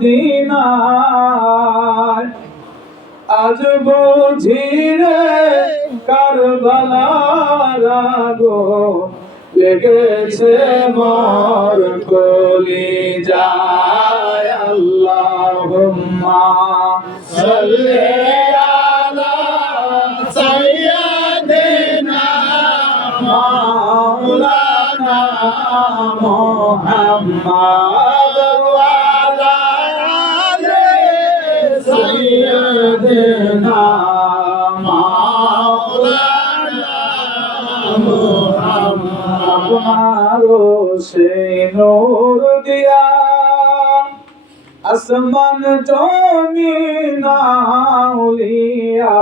মদিনায়। আজ বুঝি রে কারবালার আগুন লেগেছে মর কলি যায় আল্লাহুম্মা। মাওলানা আপনারও সেই নূর দিয়া আসমান জমিন আউলিয়া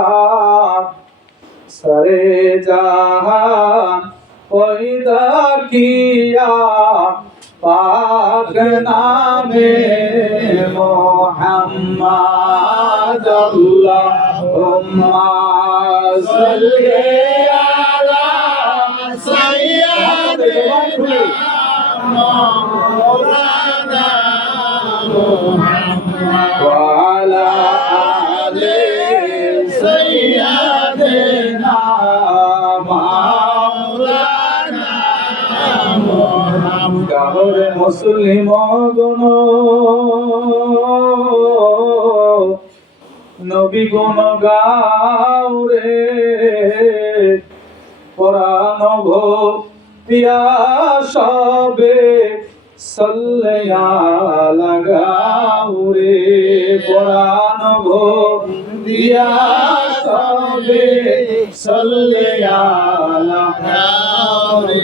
সরে জাহান পয়দা কিয়া পাক নামে মোহাম্মদ আল্লাহুম্মা সাল্লি আলা সাইয়্যিদিনা مولانا محمد وعلى آل سيدنا مولانا محمد গাহরে মুসলিম গণ নবী গুণ গাউরে পরাণ ভোতিয়া সবে সল্লেয়া লাগাউরে পরাণ ভোতিয়া সবে সল্লেয়া লাগাউরে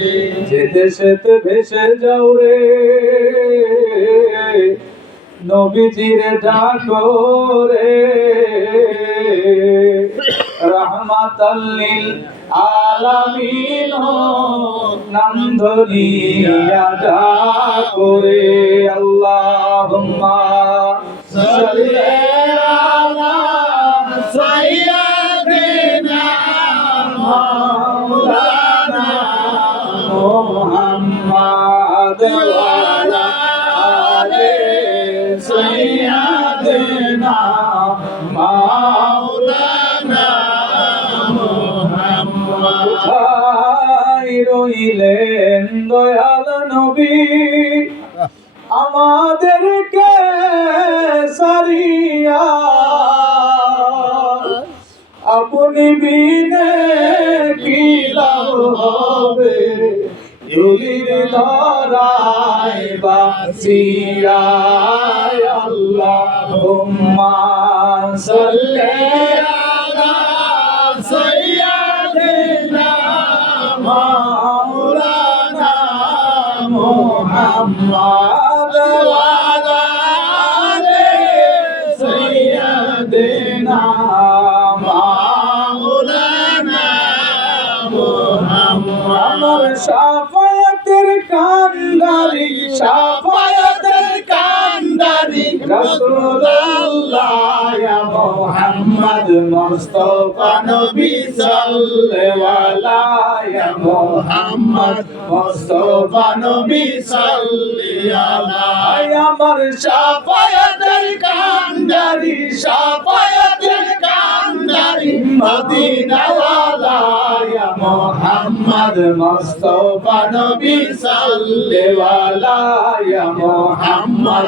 যেতে সেতে ভেসে যাও রে। নবীজির ডাকরে। রহমাতাল্লিল আলামিন নাম ধরিয়া ডাকো রে আল্লাহুম্মা সাল্লি আলা সাইয়্যিদিনা রইলেন দয়াল নবী। আমাদেরকে সারিয়া আপনি বিনে কি লাভ হবে? জুলির ধরায় বাসিয়ায় আল্লাহুম্মা সাল্লি আলা সাইয়্যিদিনা মুহাম্মদ ওয়া আলা আলি সাইয়্যিদিনা মাওলানা মুহাম্মদ। আমার শাফায়াতের কান্দারি শাফায়াতের কান্দারি রাসূলুল্লাহ। মুহাম্মদ মুস্তাফা নবী সাল্লাল্লাহু ইয়া মুহাম্মদ মুস্তাফা নবী সাল্লাল্লাহু আমার শাফায়াতের কান্দারি শাফায়াতের কান্দারি মদিনা ওয়ালা ইয়া মুহাম্মদ মোস্তফা নবী সাল্লেওয়ালা ইয়া মোহাম্মদ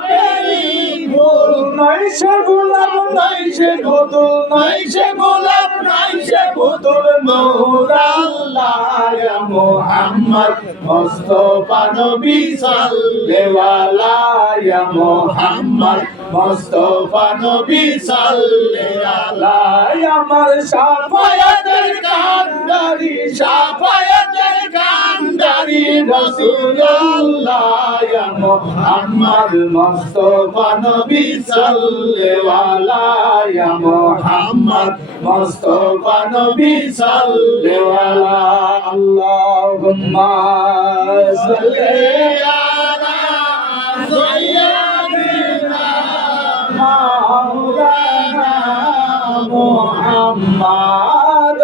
নাই সে গোলাপ, নাই সে পুতুল নাই সে গোলাপ, নাই সে পুতুল মৌরাল্লাহ মোহাম্মদ মোস্তফা নবী সাল্লেওয়ালা মোহাম্মদ মোস্তফা নবী সাল্লেওয়ালা আমার সাফায়াতের কান্ডারি সাফায়াতের কান্ডারি রাসূলুল্লাহ ইয়া মোহাম্মদ মোস্তফা নবী সাল্লেওয়ালা ইয়া মোহাম্মদ মোস্তফা নবী সাল্লেওয়ালা আল্লাহুম্মা সাল্লি আলা সাইয়্যিদিনা মাওলানা মুহাম্মদ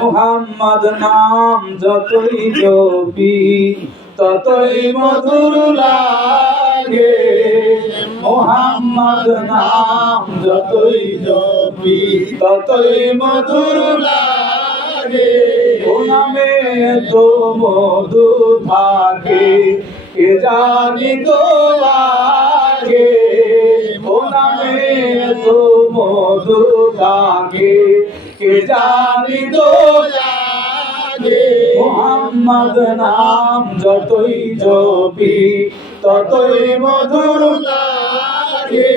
মুহাম্মদ। নাম যতই জপি, ততই মধুর লাগে। মোহাম্মদ নাম যতই জপি, ততই মধুর লাগে। ও নামে তো মধু থাকে, কে জানি তো মধু লাগে কে জানি তো মোহাম্মদ নাম যতই জপি, ততই মধুর লাগে।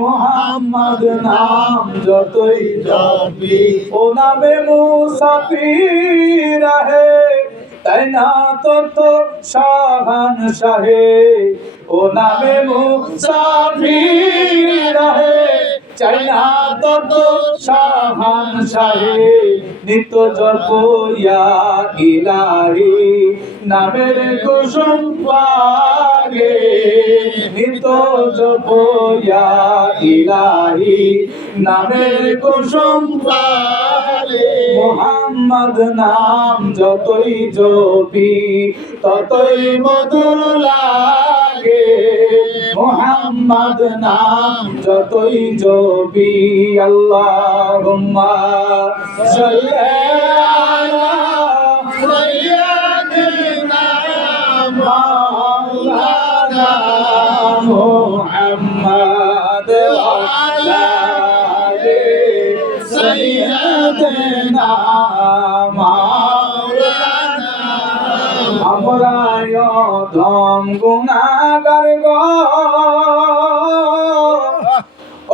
মোহাম্মদ নাম যতই জপি, ও নামে মুসাফির রহে তাই না তো তো শাহান শাহে ও নামে মুসাফির চাই না তো তো শাহান শাহে নিত্য জপয়া ইলাহি। নামের নামের মোহাম্মদ নাম যতই জপি, ততই মধুর লাগে। মোহাম্মদ নাম যতই জপি আল্লাহুম্মা সাল্লি আলা সাইয়্যিদিনা মাওলানা মুহাম্মদ ওয়া আলা আমরা ধম গুণাগার গো।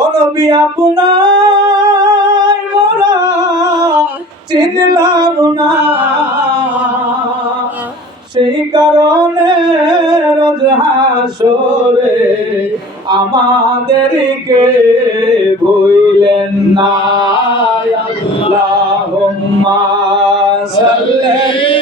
অনবী আপনার মোরা চিনলাম না। সেই কারণে রোজ হাসরে আমাদেরকে ভুইলেন না। আল্লাহুম্মা সাল্লি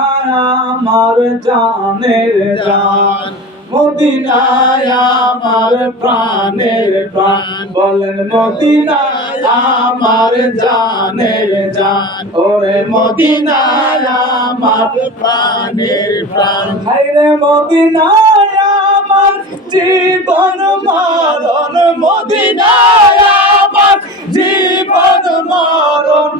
আমার জানের জান মদিনায় আমার প্রাণের প্রাণ। বলেন, মদিনায় আমার জানের জান। ওরে, মদিনায় আমার প্রাণের প্রাণ। হাইরে মদিনায় আমার জীবন মারণ। মদিনায় আমার জীবন মরণ।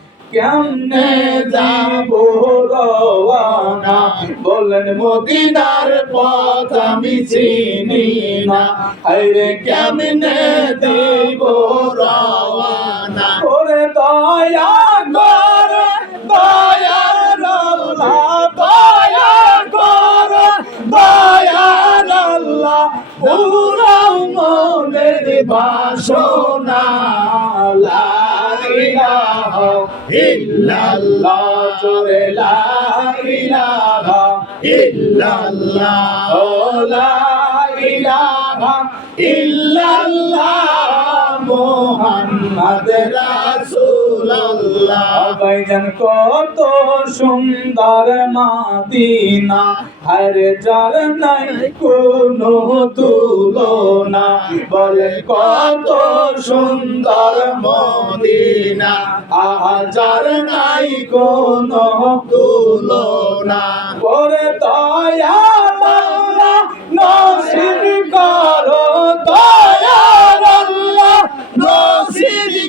কেমনে যাব রওয়ানা? বলেন, মদিনার পথ আমি চিনি না। আরে কেমনে দেব রওয়ানা? ওরে দয়া কর, দয়া আল্লাহ দয়া কর, দয়া আল্লাহ পুরা মনের বাসনা। ইল্লাল্লাহ জোরে লা ইলাহা ইল্লাল্লাহ ও লা ইলাহা ইল্লাল্লাহ মুহাম্মদ রাসূলুল্লাহ ভাইজান কত সুন্দর মাদিনা হর যার নাই কোনো তুলনা। বলে কত সুন্দর মদিনা আহাজার নাই কোনো তুলনা। করে দয়া নসিব করো দয়া আল্লাহ নসিব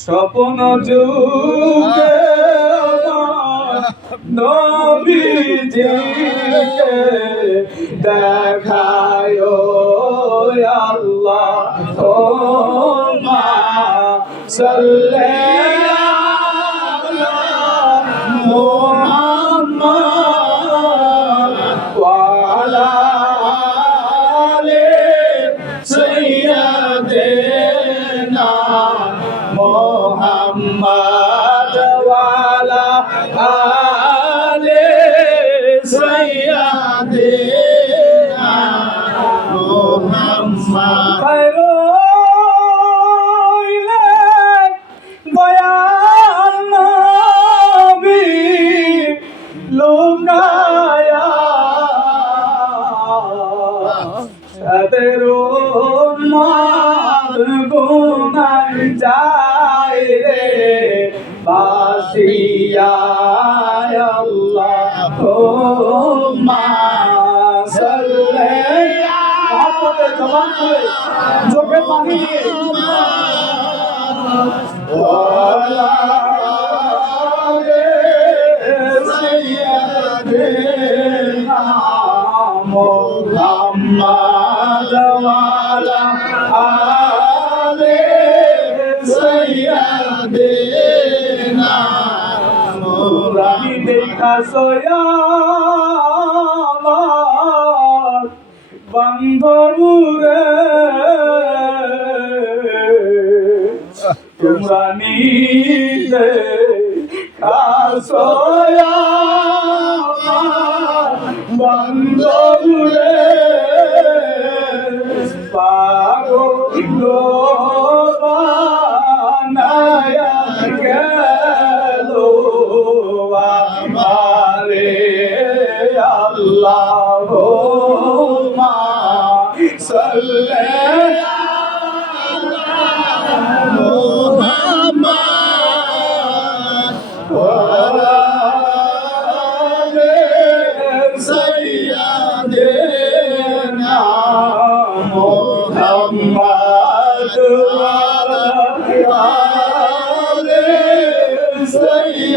স্বপ্ন যুগে নবীজিকে দেখায় আল্লাহ। ও মা সাল্লাল্লাহু সাইয়্যিদিনা যায় রে বাসিয়া আল্লাহ। মা জবান করে চোখে পানি দিয়ে। সোয়া বান্ধবুরে তোমরা নিতে কাসয়া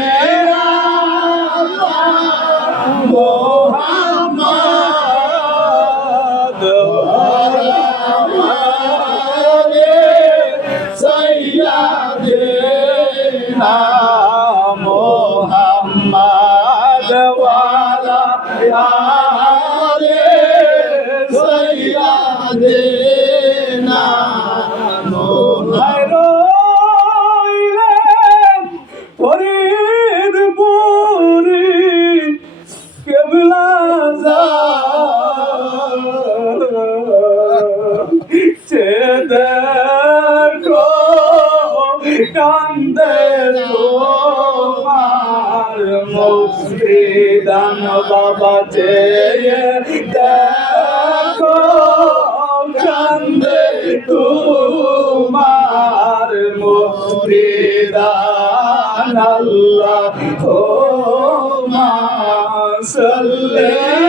Yeah. বাজে দেখো কান্দে তোমার মুরিদান আল্লাহ ও মা সাল্লাল্লাহু